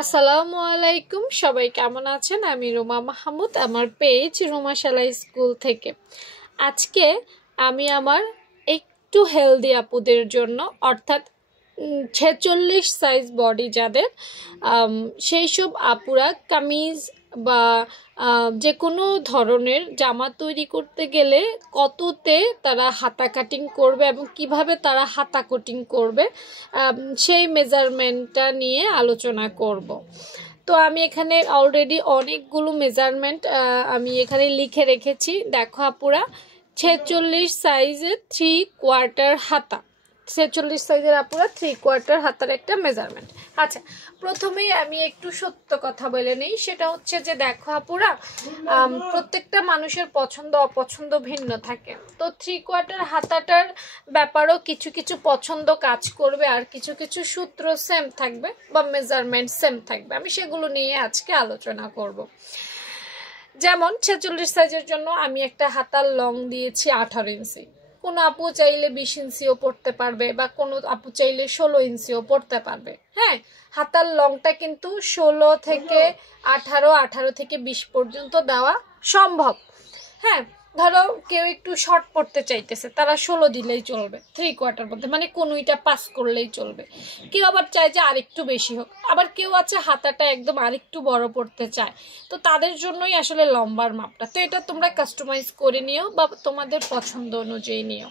আসসালামু আলাইকুম, সবাই কেমন আছেন? আমি রুমা মাহমুদ, আমার পেজ রুমা শালা স্কুল থেকে। আজকে আমি আমার একটু হেলদি আপুদের জন্য, অর্থাৎ 46 সাইজ বডি যাদের, সেই সব আপুরা কামিজ বা যে কোনো ধরনের জামা তৈরি করতে গেলে কততে তারা হাতা কাটিং করবে এবং কিভাবে তারা হাতা কাটিং করবে সেই মেজারমেন্টটা নিয়ে আলোচনা করব। তো আমি এখানে অলরেডি অনেকগুলো মেজারমেন্ট আমি এখানে লিখে রেখেছি। দেখো আপুরা, 46 সাইজের 3/4 হাতা, 46 সাইজের আপুরা 3/4 হাতার একটা মেজারমেন্ট। আচ্ছা, প্রথমেই আমি একটু সত্য কথা বলে নিই, সেটা হচ্ছে যে দেখো আপুরা, প্রত্যেকটা মানুষের পছন্দ অপছন্দ ভিন্ন থাকে। তো 3/4 হাতাটার ব্যাপারেও কিছু কিছু পছন্দ কাজ করবে, আর কিছু কিছু সূত্র সেম থাকবে বা মেজারমেন্ট সেম থাকবে। আমি সেগুলো নিয়ে আজকে আলোচনা করব। যেমন 46 সাইজের জন্য আমি একটা হাতার লং দিয়েছি 18 ইঞ্চি। কোনো আপু চাইলে 20 ইঞ্চিও পড়তে পারবে, বা কোনো আপু চাইলে 16 ইঞ্চিও পড়তে পারবে। হ্যাঁ, হাতার লংটা কিন্তু 16 থেকে 18, 18 থেকে 20 পর্যন্ত দেওয়া সম্ভব। হ্যাঁ, ধরো কেউ একটু শর্ট পড়তে চাইতেছে, তারা 16 দিলেই চলবে 3/4 মধ্যে, মানে কোনোইটা পাস করলেই চলবে। কেউ আবার চায় যে আরেকটু বেশি হোক, আবার কেউ আছে হাতাটা একদম আরেকটু বড় পড়তে চায়, তো তাদের জন্যই আসলে লম্বার মাপটা। তো এটা তোমরা কাস্টমাইজ করে নিও বা তোমাদের পছন্দ অনুযায়ী নিও,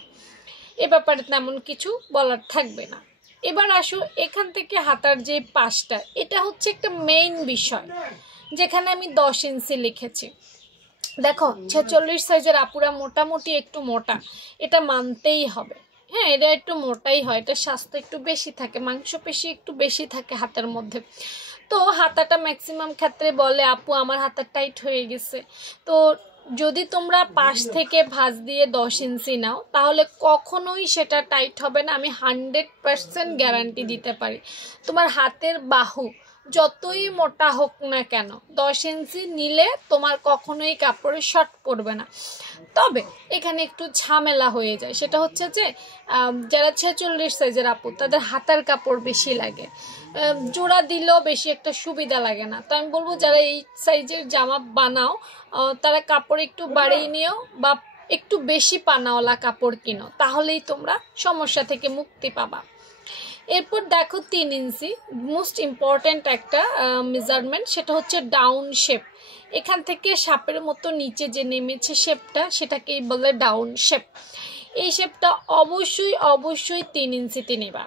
এ ব্যাপারে তেমন কিছু বলার থাকবে না। এবার আসো এখান থেকে হাতার যে পাশটা, এটা হচ্ছে একটা মেইন বিষয়, যেখানে আমি 10 ইঞ্চি লিখেছি। দেখো 46 সাইজের আপুরা মোটামুটি একটু মোটা, এটা মানতেই হবে। হ্যাঁ, এটা একটু মোটাই হয়, এটা স্বাস্থ্য একটু বেশি থাকে, মাংসপেশি একটু বেশি থাকে হাতের মধ্যে। তো হাতাটা ম্যাক্সিমাম ক্ষেত্রে বলে আপু আমার হাতা টাইট হয়ে গেছে। তো যদি তোমরা পাশ থেকে ভাঁজ দিয়ে 10 ইঞ্চি নাও, তাহলে কখনোই সেটা টাইট হবে না। আমি 100% গ্যারান্টি দিতে পারি। তোমার হাতের বাহু যতই মোটা হোক না কেন, 10 ইঞ্চি নিলে তোমার কখনোই কাপড়ে শর্ট পড়বে না। তবে এখানে একটু ঝামেলা হয়ে যায়, সেটা হচ্ছে যে যারা 46 সাইজের আপু, তাদের হাতার কাপড় বেশি লাগে, জোড়া দিলেও বেশি একটা সুবিধা লাগে না। তো আমি বলবো যারা এই সাইজের জামা বানাও, তারা কাপড় একটু বাড়িয়ে নিও বা একটু বেশি পানাওয়ালা কাপড় কিনো, তাহলেই তোমরা সমস্যা থেকে মুক্তি পাবা। এরপর দেখো 3 ইঞ্চি মোস্ট ইম্পর্ট্যান্ট একটা মেজারমেন্ট, সেটা হচ্ছে ডাউন শেপ। এখান থেকে সাপের মতো নিচে যে নেমেছে শেপটা, সেটাকেই বলে ডাউন শেপ। এই শেপটা অবশ্যই অবশ্যই 3 ইঞ্চিতে নেবা,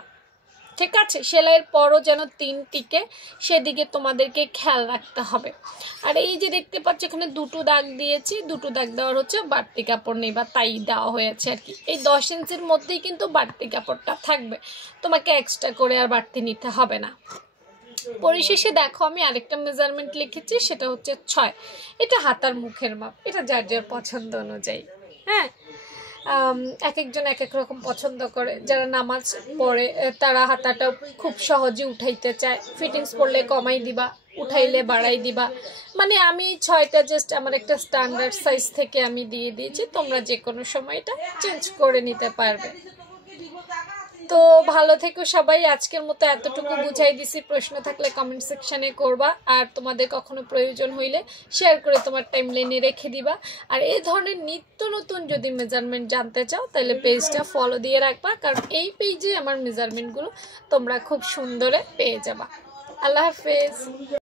ঠিক আছে? সেলাইয়ের পরও যেন 3 টিকে, সেদিকে তোমাদেরকে খেয়াল রাখতে হবে। আর এই যে দেখতে পাচ্ছ এখানে 2টো দাগ দিয়েছি, 2টো দাগ দেওয়ার হচ্ছে বাড়তি কাপড় নেই, বা তাই দেওয়া হয়েছে আর কি। এই 10 ইঞ্চির মধ্যেই কিন্তু বাড়তি কাপড়টা থাকবে, তোমাকে এক্সট্রা করে আর বাড়তি নিতে হবে না। পরিশেষে দেখো আমি আরেকটা মেজারমেন্ট লিখেছি, সেটা হচ্ছে 6। এটা হাতার মুখের মাপ, এটা যার যার পছন্দ অনুযায়ী। হ্যাঁ, এক একজন এক এক রকম পছন্দ করে। যারা নামাজ পড়ে তারা হাতাটা খুব সহজে উঠাইতে চায়, ফিটিংস পড়লে কমাই দিবা, উঠাইলে বাড়াই দিবা। মানে আমি 6টা জাস্ট আমার একটা স্ট্যান্ডার্ড সাইজ থেকে আমি দিয়ে দিয়েছি, তোমরা যে কোনো সময় এটা চেঞ্জ করে নিতে পারবে। তো ভালো থেকো সবাই। আজকের মতো এতটুকু বুঝাই দিছি, প্রশ্ন থাকলে কমেন্ট সেকশনে করবা, আর তোমাদের কখনো প্রয়োজন হইলে শেয়ার করে তোমার টাইমলাইনে রেখে দিবা। আর এই ধরনের নিত্য নতুন যদি মেজারমেন্ট জানতে চাও, তাহলে পেজটা ফলো দিয়ে রাখবা, কারণ এই পেজে আমার মেজারমেন্টগুলো তোমরা খুব সুন্দরে পেয়ে যাবা। আল্লাহ হাফেজ।